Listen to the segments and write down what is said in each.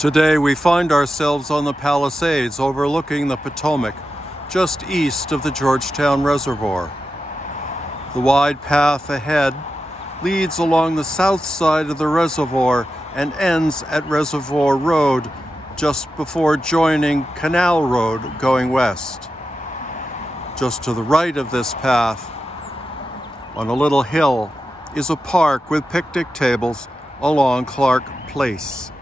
Today we find ourselves on the Palisades overlooking the Potomac, just east of the Georgetown Reservoir. The wide path ahead leads along the south side of the reservoir and ends at Reservoir Road just before joining Canal Road going west. Just to the right of this path, on a little hill, is a park with picnic tables along Clark Place.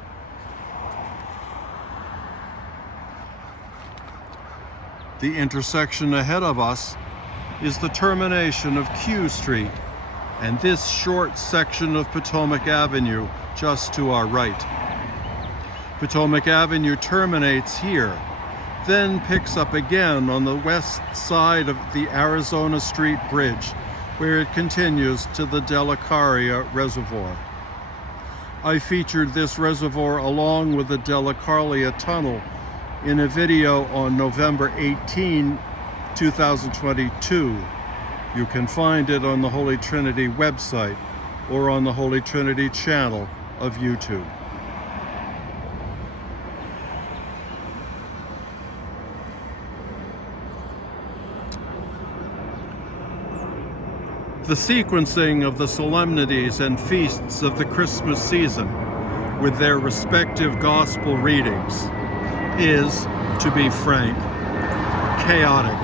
The intersection ahead of us is the termination of Q Street and this short section of Potomac Avenue just to our right. Potomac Avenue terminates here, then picks up again on the west side of the Arizona Street Bridge, where it continues to the Delacaria Reservoir. I featured this reservoir along with the Delacaria Tunnel in a video on November 18, 2022. You can find it on the Holy Trinity website or on the Holy Trinity channel of YouTube. The sequencing of the solemnities and feasts of the Christmas season with their respective gospel readings is, to be frank, chaotic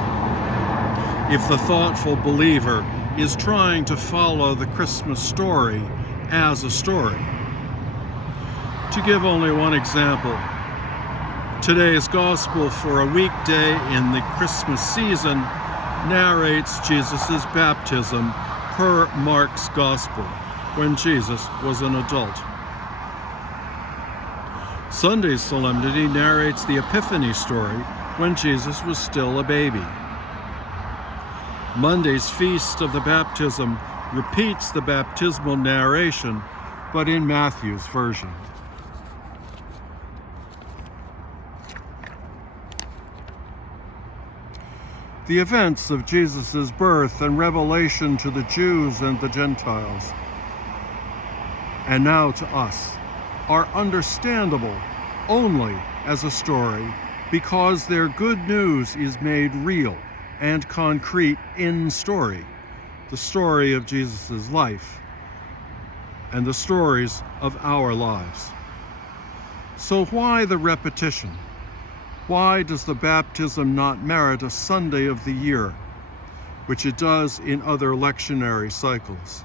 if the thoughtful believer is trying to follow the Christmas story as a story. To give only one example, today's gospel for a weekday in the Christmas season narrates Jesus' baptism per Mark's gospel when Jesus was an adult. Sunday's solemnity narrates the Epiphany story when Jesus was still a baby. Monday's feast of the baptism repeats the baptismal narration, but in Matthew's version. The events of Jesus' birth and revelation to the Jews and the Gentiles, and now to us, are understandable only as a story because their good news is made real and concrete in story, the story of Jesus' life and the stories of our lives. So why the repetition? Why does the baptism not merit a Sunday of the year, which it does in other lectionary cycles?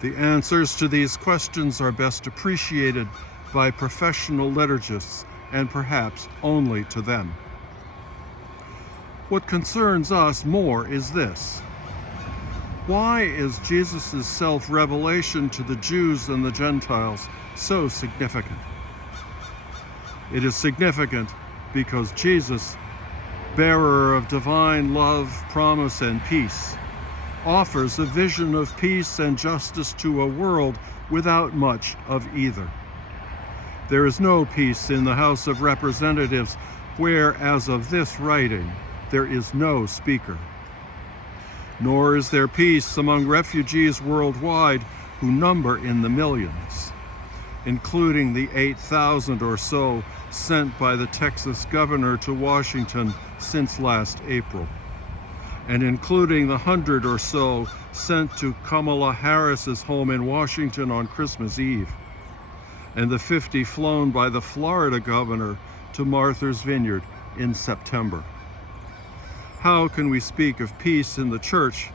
The answers to these questions are best appreciated by professional liturgists and perhaps only to them. What concerns us more is this: why is Jesus' self-revelation to the Jews and the Gentiles so significant? It is significant because Jesus, bearer of divine love, promise, and peace, offers a vision of peace and justice to a world without much of either. There is no peace in the House of Representatives where, as of this writing, there is no speaker. Nor is there peace among refugees worldwide who number in the millions, including the 8,000 or so sent by the Texas governor to Washington since last April, and including the 100 or so sent to Kamala Harris's home in Washington on Christmas Eve, and the 50 flown by the Florida governor to Martha's Vineyard in September. How can we speak of peace in the church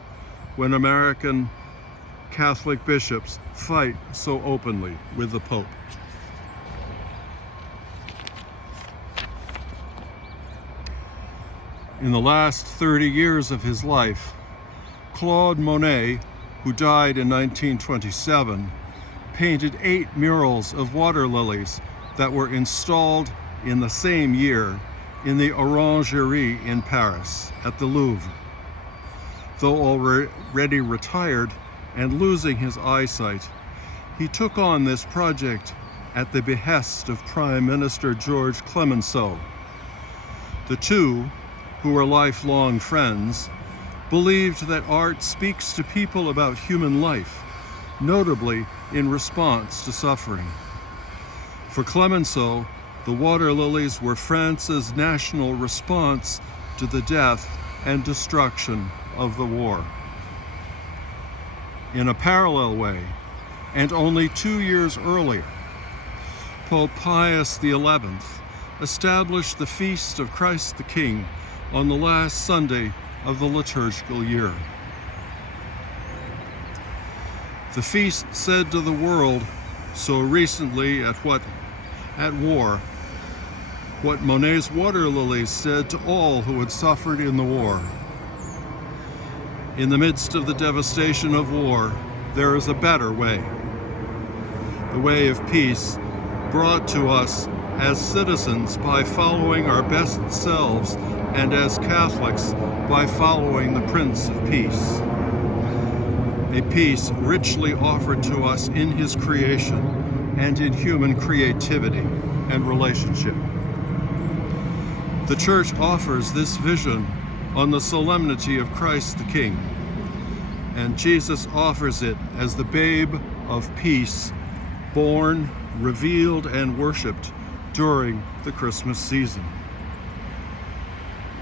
when American Catholic bishops fight so openly with the Pope? In the last 30 years of his life, Claude Monet, who died in 1927, painted 8 murals of water lilies that were installed in the same year in the Orangerie in Paris at the Louvre. Though already retired and losing his eyesight, he took on this project at the behest of Prime Minister George Clemenceau. The two, who were lifelong friends, believed that art speaks to people about human life, notably in response to suffering. For Clemenceau, the water lilies were France's national response to the death and destruction of the war. In a parallel way, and only 2 years earlier, Pope Pius XI established the Feast of Christ the King on the last Sunday of the liturgical year. The feast said to the world so recently at war what Monet's water lilies said to all who had suffered in the war. In the midst of the devastation of war, there is a better way. The way of peace brought to us as citizens by following our best selves, and as Catholics by following the Prince of Peace. A peace richly offered to us in his creation and in human creativity and relationship. The Church offers this vision on the solemnity of Christ the King, and Jesus offers it as the babe of peace, born, revealed, and worshiped during the Christmas season.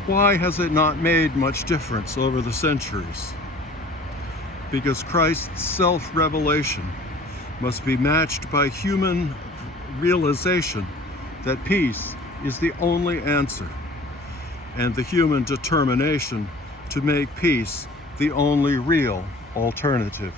Why has it not made much difference over the centuries? Because Christ's self-revelation must be matched by human realization that peace is the only answer, and the human determination to make peace the only real alternative.